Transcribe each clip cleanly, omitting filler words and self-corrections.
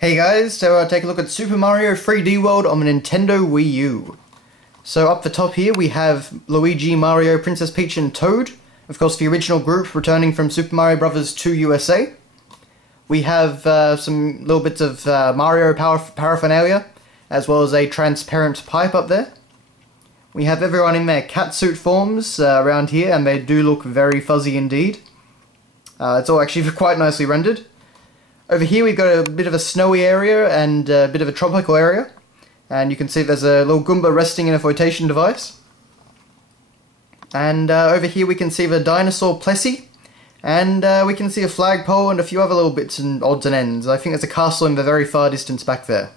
Hey guys, so take a look at Super Mario 3D World on the Nintendo Wii U. So up the top here we have Luigi, Mario, Princess Peach and Toad. Of course the original group returning from Super Mario Bros. 2 USA. We have some little bits of Mario paraphernalia, as well as a transparent pipe up there. We have everyone in their catsuit forms around here, and they do look very fuzzy indeed. It's all actually quite nicely rendered. Over here we've got a bit of a snowy area and a bit of a tropical area. And you can see there's a little Goomba resting in a flotation device. And over here we can see the dinosaur Plessy. And we can see a flagpole and a few other little bits and odds and ends. I think there's a castle in the very far distance back there.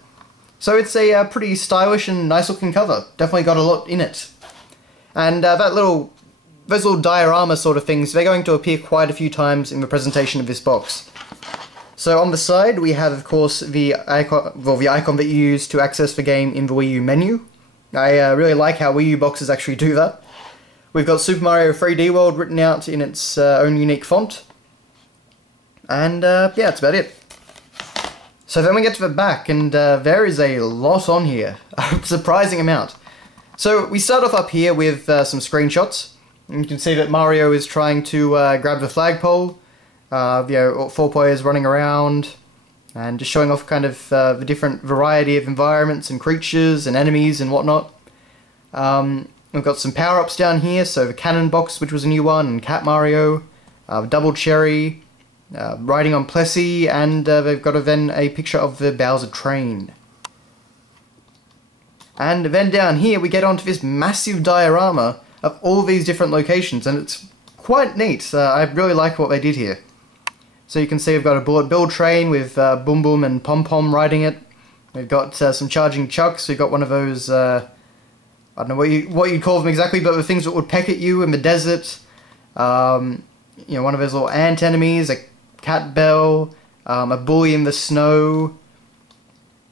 So it's a pretty stylish and nice looking cover. Definitely got a lot in it. And those little diorama sort of things, they're going to appear quite a few times in the presentation of this box. So on the side we have of course the icon that you use to access the game in the Wii U menu. I really like how Wii U boxes actually do that. We've got Super Mario 3D World written out in its own unique font. And yeah, that's about it. So then we get to the back, and there is a lot on here. A surprising amount. So we start off up here with some screenshots. And you can see that Mario is trying to grab the flagpole. Four players running around and just showing off kind of the different variety of environments and creatures and enemies and whatnot. We've got some power-ups down here, so the cannon box, which was a new one, and Cat Mario, double cherry, riding on Plessy, and they've got then a picture of the Bowser train. And then down here we get onto this massive diorama of all these different locations, and it's quite neat. I really like what they did here. So you can see we've got a Bullet Bill train with Boom Boom and Pom Pom riding it. We've got some charging chucks. We've got one of those, I don't know what you'd call them exactly, but the things that would peck at you in the desert. One of those little ant enemies, a cat bell, a bully in the snow,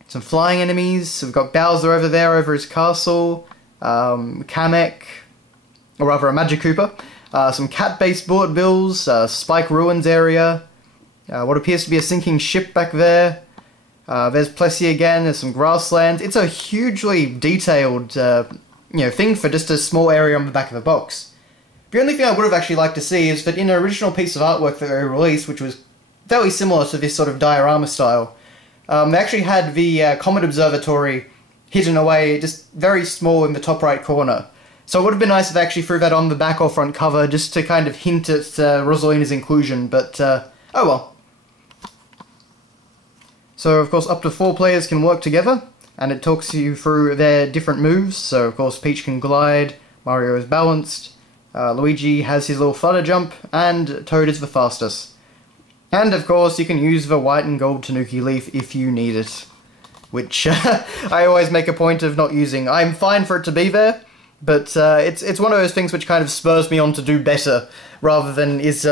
some flying enemies. We've got Bowser over there, over his castle, Kamek, or rather a Magic Koopa, some cat-based Bullet Bills, Spike Ruins area, what appears to be a sinking ship back there. There's Plessy again, there's some grassland. It's a hugely detailed thing for just a small area on the back of the box. The only thing I would have actually liked to see is that in an original piece of artwork that they released, which was fairly similar to this sort of diorama style, they actually had the Comet Observatory hidden away just very small in the top right corner. So it would have been nice if they actually threw that on the back or front cover just to kind of hint at Rosalina's inclusion, but oh well. So of course up to 4 players can work together, and it talks you through their different moves. So of course Peach can glide, Mario is balanced, Luigi has his little flutter jump, and Toad is the fastest. And of course you can use the white and gold Tanuki leaf if you need it, which I always make a point of not using. I'm fine for it to be there, but it's one of those things which kind of spurs me on to do better, rather than is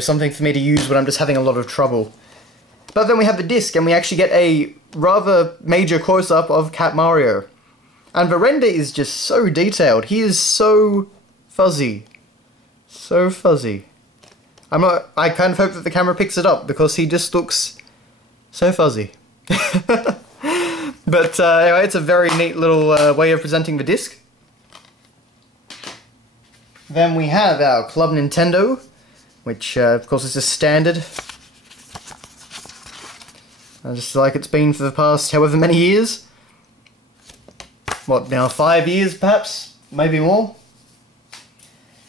something for me to use when I'm just having a lot of trouble. But then we have the disc, and we actually get a rather major close-up of Cat Mario. And the render is just so detailed. He is so fuzzy. So fuzzy. I kind of hope that the camera picks it up, because he just looks so fuzzy. But anyway, it's a very neat little way of presenting the disc. Then we have our Club Nintendo, which of course is just standard. Just like it's been for the past however many years. What, now 5 years perhaps? Maybe more?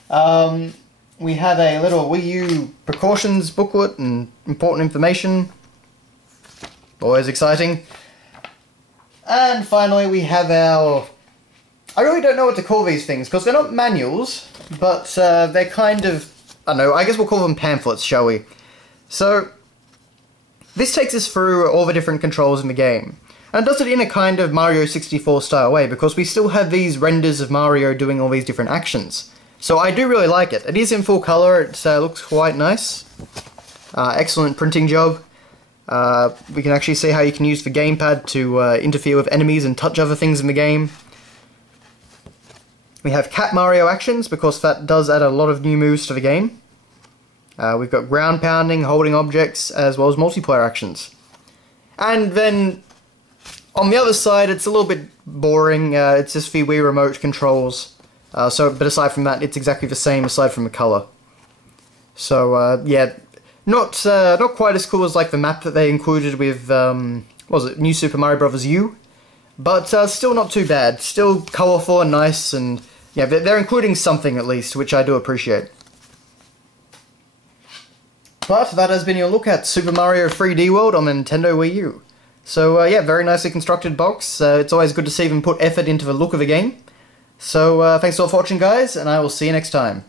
We have a little Wii U precautions booklet and important information. Always exciting. And finally we have our... I really don't know what to call these things, because they're not manuals, but they're kind of... I don't know, I guess we'll call them pamphlets, shall we? So... this takes us through all the different controls in the game, and it does it in a kind of Mario 64 style way, because we still have these renders of Mario doing all these different actions. So I do really like it. It is in full colour, it looks quite nice. Excellent printing job. We can actually see how you can use the gamepad to interfere with enemies and touch other things in the game. We have Cat Mario actions, because that does add a lot of new moves to the game. We've got ground pounding, holding objects, as well as multiplayer actions. And then on the other side, it's a little bit boring. It's just the Wii Remote controls. But aside from that, it's exactly the same aside from the color. So yeah, not quite as cool as like the map that they included with what was it, New Super Mario Bros. U, but still not too bad. Still colorful and nice, and yeah, they're including something at least, which I do appreciate. But that has been your look at Super Mario 3D World on the Nintendo Wii U. So yeah, very nicely constructed box. It's always good to see them put effort into the look of a game. So thanks all for watching, guys, and I will see you next time.